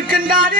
இருக்கின்றாரே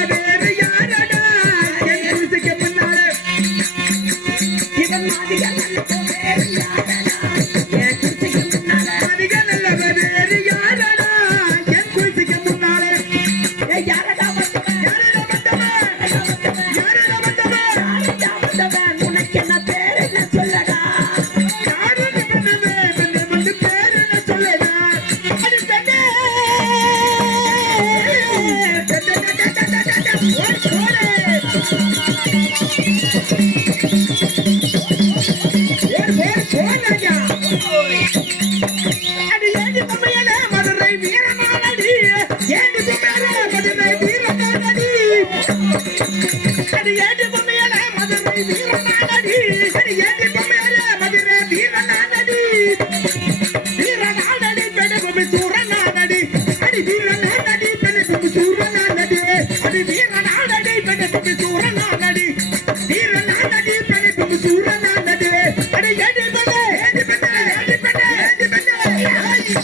அடி ஏண்டி பொம்மையலே மதுரை வீரனானடி? அடி ஏண்டி பொம்மையலே மதுரை வீரனானடி? வீரனானடி பெண்ணு பொம்மி சூரனானடி. அடி வீரனானடி பெண்ணு பொம்மி சூரனானடி. அடி வீரனானடி பெண்ணு பொம்மி சூரனானடி. வீரனானடி பெண்ணு பொம்மி சூரனானடி. அடி ஏண்டி பெண்ணே ஏண்டி பெண்ணே ஏண்டி பெண்ணே ஏண்டி பெண்ணே. யாரடா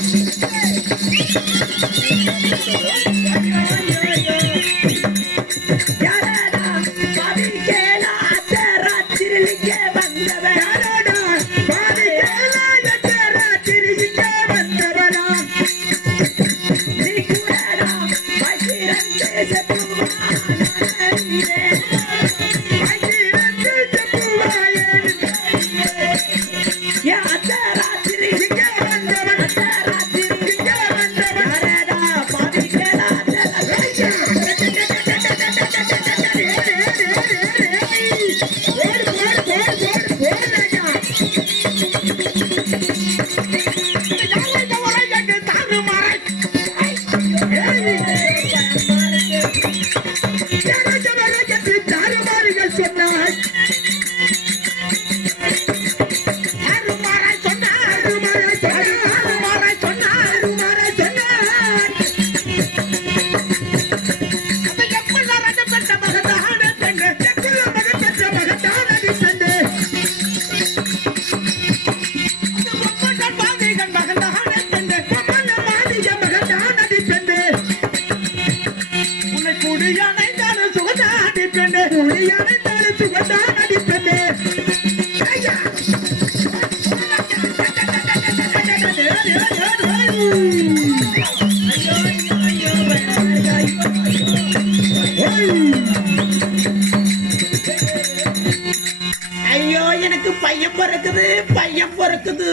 ஐயா எனக்கு பையன் பிறக்குது பையன் பிறக்குது.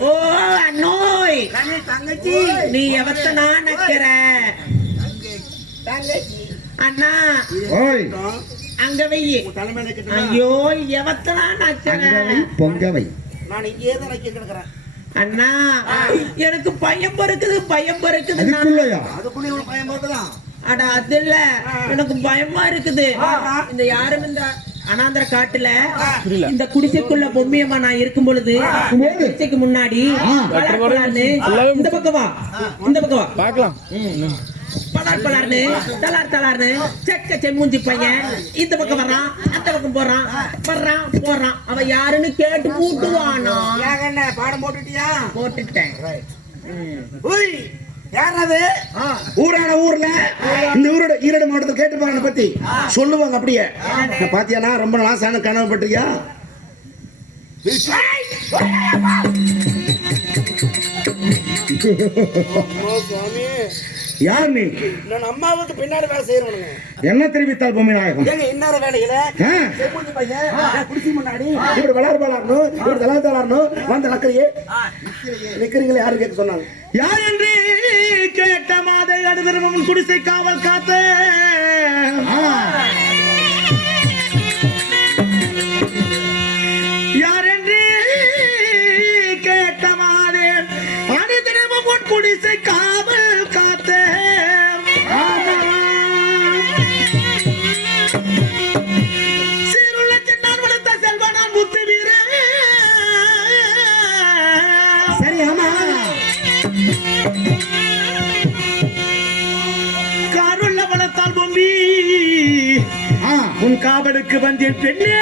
ஓ அண்ணோய் தங்கச்சி நீ எவத்தனா நக்கிற? தங்கச்சி. அண்ணா ஓய். அங்க வெயி ஐயோ எவத்தனா அங்கவை பொங்கவை. நான் இங்கே தான் வைக்க கிடக்குறேன் அண்ணா எனக்கு பையன் பிறக்குது பையன் பிறக்குது அதுக்குள்ளே அட அது இல்ல எனக்கு பயமா இருக்குது. இந்த யாரும் இந்த அனாந்திர காட்டுல இந்த குடிசைக்குள்ள பொம்மியம்மா நான் இருக்கும் பொழுது குடிசைக்கு முன்னாடி இந்த பக்கம் வா. இந்த பக்கம் வா. பலார்னு தலார் தலார்னு செக்க செம்மூஞ்சி பையன். இந்த பக்கம் வர்றான் அந்த பக்கம் போறான் வர்றான் போறான். அவன் யாருன்னு கேட்டு பூட்டுவானா பாடம் போட்டுட்டியா? போட்டுட்டேன். உய் யார் அது ஊரான ஊர்ல இந்த ஊரோட ஈரோடு மாவட்டத்தில் கேட்டு பாருங்க பத்தி சொல்லுவாங்க அப்படியே. பாத்தியானா ரொம்ப கனவு பட்டிருக்கியா சுவாமி. யார் நீ நான் அம்மாவுக்கு பின்னாடி வேலை செய்யறவனுங்க. என்ன தெரிவித்தால் பொம்மி நாயகம்? ஏங்க இன்னொரு வேலையில? செம்மூஞ்சி பையன் குடிசி முன்னாடி இப்படி வளர் வளரணும் இப்படி தலா தலாரணும் வந்த நக்கரையே நிக்கிறீங்களே யாரு கேட்க சொன்னாங்க? யார் என்று கேட்ட மாதை அடுவிரமும் குடிசை காவல் காத்த உன் காவலுக்கு வந்தேன் பெண்ணே.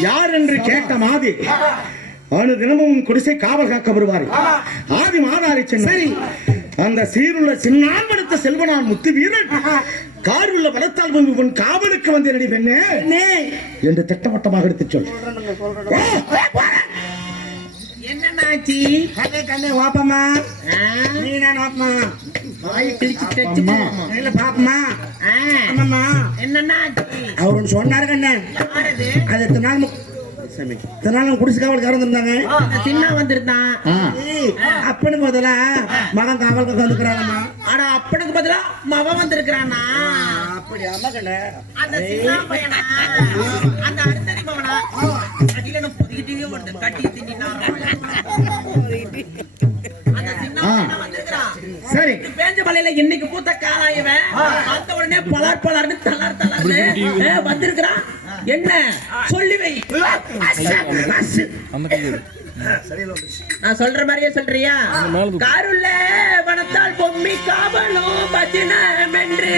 யார் என்று கேட்ட மாதிரி அவனு தினமும் குடிசை காவல் காக்க வருவார்கள் ஆதி மாதாரி சரி. அந்த சீருள்ள சின்னான் படுத்த செல்வனான் முத்து வீரன். காருள்ள பலத்தால் முன்பு உன் காவலுக்கு வந்தேன் பெண்ணே. என்று திட்டவட்டமாக எடுத்துச் சொல். என்னன்னாச்சு கண்ணே கண்ணே வாப்பம்மா. நீ நான் வாப்பமா வாயை கிழிச்சு தைச்சு போடுமா. இல்ல பாப்பமா ஆ, அம்மம்மா. என்னன்னாச்சு அவர் சொன்னாரு கண்ணே. யாரது அது? எத்தனை நாள் சாமி. குடிசை காவல் சின்ன வந்திருந்தான். அப்பனுக்கு பதிலா மகன் காவல் வந்துக்கிறாங்கம்மா ஆனா அப்பனுக்கு பதிலா மவன் வந்திருக்கிறானா? அப்படி அம்மா கண்ணே அந்த சின்ன பையனா? அந்த அடுத்தடி மவனா? அடியில நான் புதிக்கிட்டே வருது கட்டி தின்னா அந்த சின்ன பையனா வந்திருக்கிறான் சரி. பேஞ்ச மலையில இன்னைக்கு பூத்த காலாயவன் வந்த உடனே பலார் பலார்னு தலார் தலார்னு வந்திருக்கிறான். என்ன? சொல்லி. நான் சொல்ற மாதிரியே சொல்றியா? காருள்ள வனத்தால் பொம்மி காவலும் பஜனம் என்று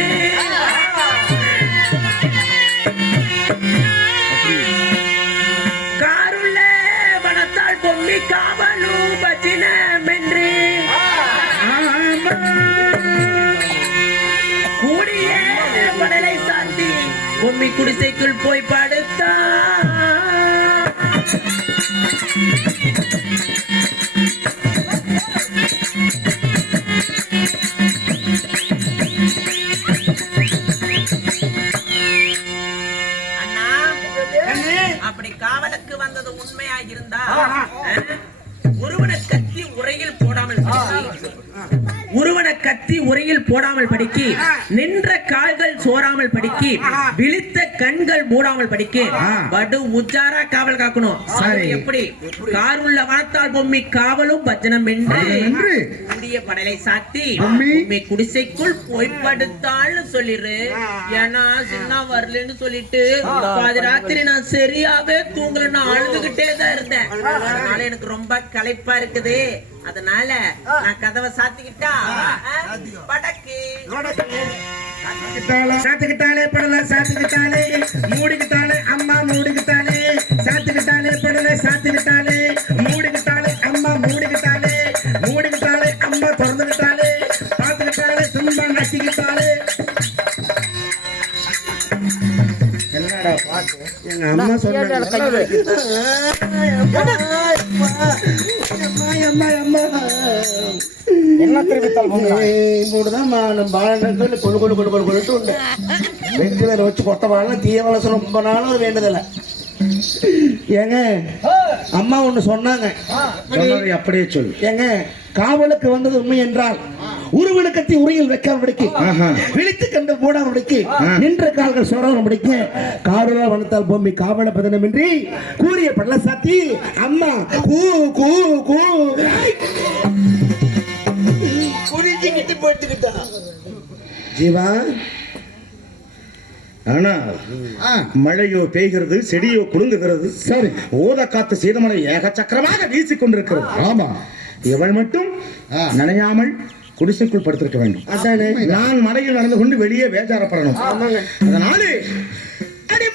போடாமல் படிக்கி நின்ற கால்கள் சோறாமல் படிக்கி விழித்த கண்கள் மூடாமல் படிக்கி வடு உஜாரா காவல் காக்கணும். எப்படி? கார் உள்ள வனத்தால் பொம்மி காவலும் பஜனம் என்று கூடிய படலை சாத்தி பொம்மி. குடிசைக்குள் போய் படுத்தாள்னு சொல்லிரு. ஏன்னா சின்ன வரலன்னு சொல்லிட்டு பாதி ராத்திரி நான் சரியாவே தூங்கல நான் அழுதுகிட்டே தான் இருந்தேன். அதனால எனக்கு ரொம்ப களைப்பா இருக்குது. அதனால நான் கதவை சாத்திக்கிட்டா? படக்கு. சாத்துக்கிட்டாலே படல சாத்துக்கிட்டாலே. மூடிக்கிட்டாலே அம்மா மூடிக்கிட்டாலே. சாத்துக்கிட்டாலே படல சாத்துக்கிட்டாலே. மூடிக்கிட்டாலே அம்மா மூடிக்கிட்டாலே. மூடிக்கிட்டாலே அம்மா திறந்துக்கிட்டாலே. பார்த்துக்கிட்டாலே சும்மா நக்கிக்கிட்டாலே. என்னடா பாட்டு? எங்க அம்மா சொன்னாங்க என்ன திரும்பித்தால் மூடுதான் நம்ம பாலனங்கள் கொழு கொழு கொழு கொழு கொழுட்டு உண்டு. வெற்றி வேலை வச்சு கொட்ட வாழ தீய ரொம்ப நாளும் ஒரு வேண்டுதல ஏங்க அம்மா ஒண்ணு சொன்னாங்க. அப்படியே சொல் ஏங்க காவலுக்கு வந்தது உண்மை என்றால் உருவெடுக்கத்தை உரையில் வைக்காமடிக்கு ஆஹா. விழித்து கண்டு போடாமடிக்கு நின்ற கால்கள் சோறாமடிக்கு காடுலா வனத்தால் பூமி காவல பதனமின்றி கூறிய படல சாத்தி அம்மா கூ கூ கூ. புரிஞ்சுக்கிட்டு போட்டுக்கிட்டா. ஜீவா. ஆனால் மழையோ பெய்கிறது செடியோ குலுங்குகிறது சரி. ஓத காத்து சீதமலை ஏகச்சக்கரமாக வீசிக் கொண்டிருக்கிறது ஆமா. இவள் மட்டும். நனையாமல் குடிசைக்குள் படுத்திருக்க வேண்டும். நான் மலையில் நடந்து கொண்டு வெளியே வேஜாரப்படணும். அதனாலே அடி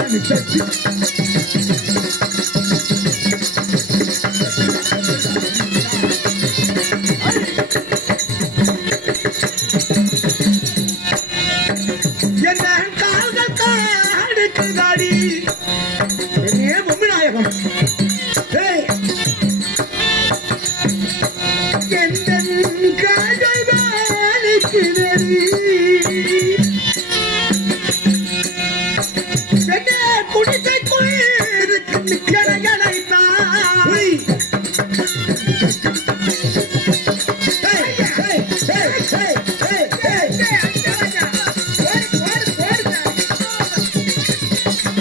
and it's